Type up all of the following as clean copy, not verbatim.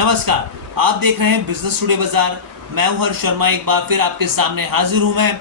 नमस्कार, आप देख रहे हैं बिजनेस टुडे बाजार। मैं हूं हर्ष शर्मा, एक बार फिर आपके सामने हाजिर हूं मैं।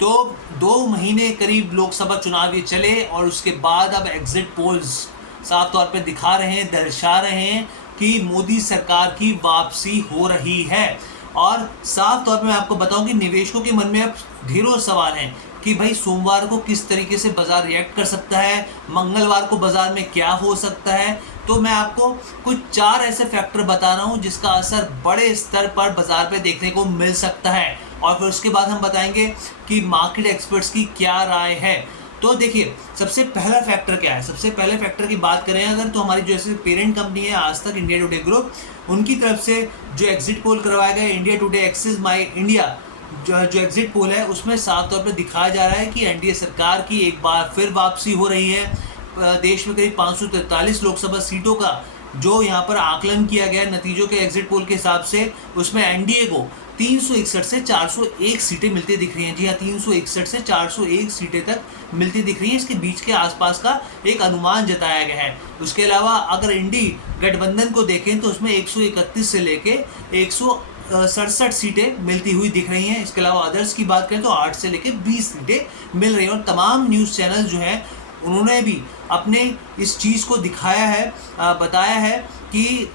तो 2 महीने करीब लोकसभा चुनाव ये चले और उसके बाद अब एग्जिट पोल्स साफ तौर पे दिखा रहे हैं, दर्शा रहे हैं कि मोदी सरकार की वापसी हो रही है। और साफ तौर पे मैं आपको बताऊं कि निवेशकों के मन में अब ढेरों सवाल हैं कि भाई सोमवार को किस तरीके से बाजार रिएक्ट कर सकता है, मंगलवार को बाजार में क्या हो सकता है। तो मैं आपको कुछ 4 ऐसे फैक्टर बता रहा हूं जिसका असर बड़े स्तर पर बाजार पे देखने को मिल सकता है, और फिर उसके बाद हम बताएंगे कि मार्केट एक्सपर्ट्स की क्या राय है। तो देखिए, सबसे पहला फैक्टर क्या है। सबसे पहले फैक्टर की बात करें अगर, तो हमारी जो ऐसे पेरेंट कंपनी है आज तक इंडिया टुडे ग्रुप, उनकी तरफ से जो एग्जिट पोल करवाया गया इंडिया टुडे एक्सिस माई इंडिया, जो एग्जिट पोल है उसमें साफ तौर पर दिखाया जा रहा है कि एनडीए सरकार की एक बार फिर वापसी हो रही है। देश में करीब 543 लोकसभा सीटों का जो यहाँ पर आकलन किया गया नतीजों के एग्जिट पोल के हिसाब से, उसमें एनडीए को 361 से 401 सीटें मिलती दिख रही हैं। जी हाँ, 361 से 401 सीटें तक मिलती दिख रही हैं। इसके बीच के आसपास का एक अनुमान जताया गया है। उसके अलावा अगर इंडी गठबंधन को देखें तो उसमें 131 से लेके 167 सीटें मिलती हुई दिख रही हैं। इसके अलावा अदर्स की बात करें तो 8 से लेके 20 सीटें मिल रही हैं। और तमाम न्यूज़ चैनल जो हैं उन्होंने भी अपने इस चीज़ को दिखाया है, बताया है कि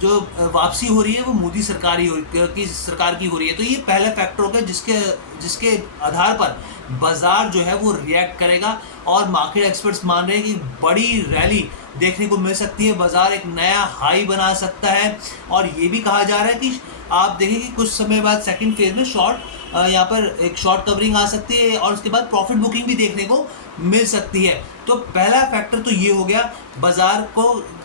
जो वापसी हो रही है वो मोदी सरकार की सरकार की हो रही है। तो ये पहला फैक्टर होगा जिसके आधार पर बाजार जो है वो रिएक्ट करेगा। और मार्केट एक्सपर्ट्स मान रहे हैं कि बड़ी रैली देखने को मिल सकती है, बाजार एक नया हाई बना सकता है। और ये भी कहा जा रहा है कि आप देखें कि कुछ समय बाद सेकंड फेज में यहाँ पर एक शॉर्ट कवरिंग आ सकती है और उसके बाद प्रॉफिट बुकिंग भी देखने को मिल सकती है। तो पहला फैक्टर तो ये हो गया बाजार को।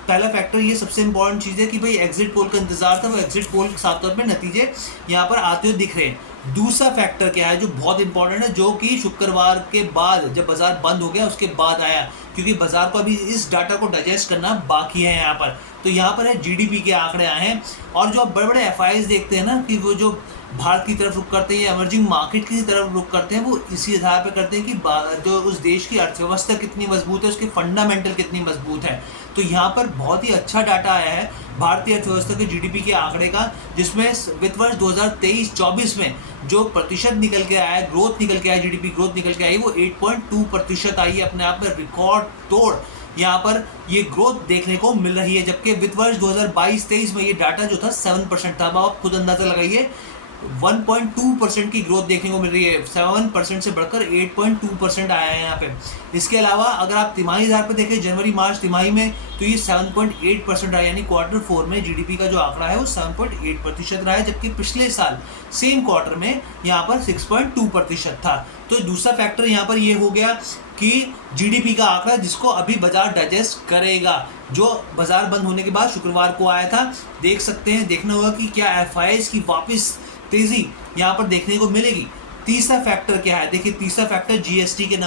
पहला फैक्टर ये सबसे इंपॉर्टेंट चीज़ है कि भाई एग्जिट पोल का इंतजार था, वो एग्जिट पोल के साफ तौर पे नतीजे यहाँ पर आते हुए दिख रहे हैं। दूसरा फैक्टर क्या है जो बहुत इंपॉर्टेंट है, जो कि शुक्रवार के बाद जब बाजार बंद हो गया उसके बाद आया, क्योंकि बाजार को अभी इस डाटा को डाइजेस्ट करना बाकी है यहाँ पर। तो यहाँ पर है जीडीपी के आंकड़े आए हैं, और जो आप बड़े बड़े एफआईआईज देखते हैं ना कि वो जो भारत की तरफ रुख करते हैं या एमर्जिंग मार्केट की तरफ रुख करते हैं, वो इसी आधार पर करते हैं कि जो उस देश की अर्थव्यवस्था कितनी मजबूत है, उसकी फंडामेंटल कितनी मजबूत है। तो यहाँ पर बहुत ही अच्छा डाटा आया है भारतीय अर्थव्यवस्था के जीडीपी के आंकड़े का, जिसमें वित्त वर्ष 2023-24 में जो प्रतिशत निकल के आया, ग्रोथ निकल के आया, जीडीपी ग्रोथ निकल के आई, वो 8.2% आई है। अपने आप में रिकॉर्ड तोड़ यहाँ पर ये ग्रोथ देखने को मिल रही है। जबकि वित्त वर्ष 2022-23 में ये डाटा जो था 7% था। अब आप खुद अंदाजा लगाइए, 1.2% की ग्रोथ देखने को मिल रही है। 7% से बढ़कर 8.2% आया है यहाँ पे। इसके अलावा अगर आप तिमाही आधार पर देखें जनवरी मार्च तिमाही में, तो ये 7.8% रहा, यानी क्वार्टर 4 में जीडीपी का जो आंकड़ा है वो 7.8% रहा है। जबकि पिछले साल सेम क्वार्टर में यहाँ पर 6.2% था। तो दूसरा फैक्टर यहाँ पर ये हो गया कि जीडीपी का आंकड़ा जिसको अभी बाजार डाइजेस्ट करेगा, जो बाजार बंद होने के बाद शुक्रवार को आया था। देख सकते हैं, देखना होगा कि क्या एफआईआईज की वापस तेजी यहाँ पर देखने को मिलेगी। तीसरा फैक्टर क्या है, देखिए तीसरा फैक्टर जीएसटी के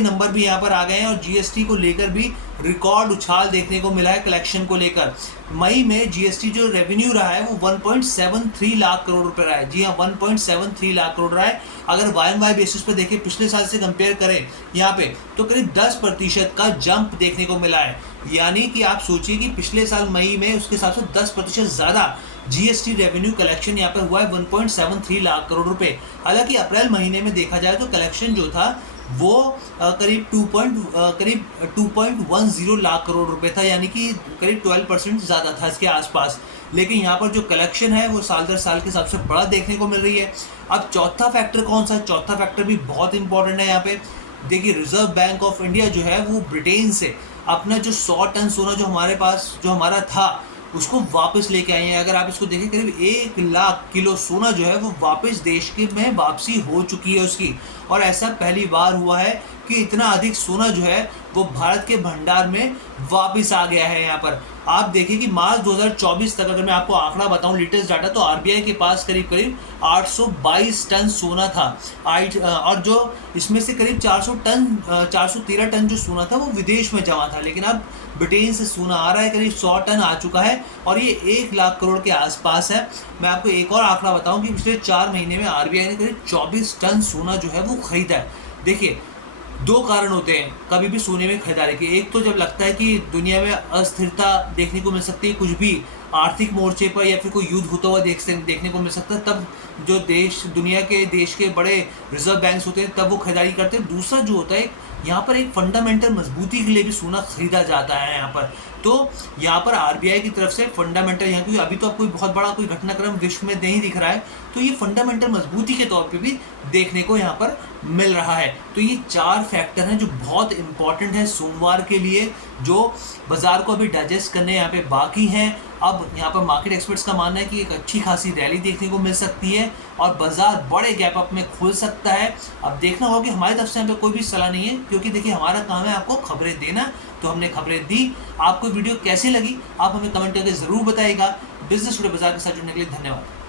नंबर भी यहाँ पर आ गए हैं, और जीएसटी को लेकर भी रिकॉर्ड उछाल देखने को मिला है कलेक्शन को लेकर। मई में जीएसटी जो रेवेन्यू रहा है वो 1.73 लाख करोड़ रुपए रहा है। जी हाँ, 1.73 लाख करोड़ रहा है। अगर वाई बेसिस पे देखें, पिछले साल से कंपेयर करें यहाँ पे, तो करीब 10% का जंप देखने को मिला है। यानी कि आप सोचिए कि पिछले साल मई में उसके हिसाब से 10% ज़्यादा जीएसटी रेवेन्यू कलेक्शन यहाँ पर हुआ है, 1.73 लाख करोड़ रुपए। हालांकि अप्रैल महीने में देखा जाए तो कलेक्शन जो था वो करीब 2.10 लाख करोड़ रुपए था, यानी कि करीब 12% ज़्यादा था इसके आसपास। लेकिन यहाँ पर जो कलेक्शन है वो साल दर साल के हिसाब से बड़ा देखने को मिल रही है। अब चौथा फैक्टर कौन सा है? चौथा फैक्टर भी बहुत इंपॉर्टेंट है यहाँ पे। देखिए, रिजर्व बैंक ऑफ इंडिया जो है वो ब्रिटेन से अपना जो 100 टन सोना जो हमारे पास जो हमारा था उसको वापस लेके आए हैं। अगर आप इसको देखें, करीब 1 लाख किलो सोना जो है वो वापस देश के में वापसी हो चुकी है उसकी। और ऐसा पहली बार हुआ है कि इतना अधिक सोना जो है वो भारत के भंडार में वापस आ गया है। यहाँ पर आप देखिए कि मार्च 2024 तक अगर मैं आपको आंकड़ा बताऊं, लेटेस्ट डाटा, तो आरबीआई के पास करीब 822 टन सोना था। और जो इसमें से करीब 413 टन जो सोना था वो विदेश में जमा था। लेकिन अब ब्रिटेन से सोना आ रहा है, करीब 100 टन आ चुका है, और ये 1 लाख करोड़ के आसपास है। मैं आपको एक और आंकड़ा बताऊं कि पिछले 4 महीने में आरबीआई ने करीब 24 टन सोना जो है वो खरीदा है। देखिए, 2 कारण होते हैं कभी भी सोने में खरीदारी के। एक तो जब लगता है कि दुनिया में अस्थिरता देखने को मिल सकती है, कुछ भी आर्थिक मोर्चे पर या फिर कोई युद्ध होता हुआ देखने को मिल सकता है, तब जो दुनिया के देश के बड़े रिजर्व बैंक्स होते हैं तब वो खरीदारी करते हैं। दूसरा जो होता है, यहाँ पर एक फंडामेंटल मजबूती के लिए भी सोना खरीदा जाता है यहाँ पर। तो यहाँ पर आरबीआई की तरफ से फंडामेंटल, यहाँ क्योंकि अभी तो कोई बहुत बड़ा कोई घटनाक्रम विश्व में नहीं दिख रहा है, तो ये फंडामेंटल मजबूती के तौर पे भी देखने को यहाँ पर मिल रहा है। तो ये 4 फैक्टर हैं जो बहुत इंपॉर्टेंट है सोमवार के लिए, जो बाजार को अभी डाइजेस्ट करने यहाँ पे बाकी हैं। अब यहाँ पर मार्केट एक्सपर्ट्स का मानना है कि एक अच्छी खासी रैली देखने को मिल सकती है और बाजार बड़े गैप अप में खुल सकता है। अब देखना होगा कि हमारी तरफ से यहाँ पे कोई भी सलाह नहीं है, क्योंकि देखिए हमारा काम है आपको खबरें देना, तो हमने खबरें दी। आपको वीडियो कैसी लगी आप हमें कमेंट करके ज़रूर बताइएगा। बिजनेस टुडे बाजार के साथ जुड़ने के लिए धन्यवाद।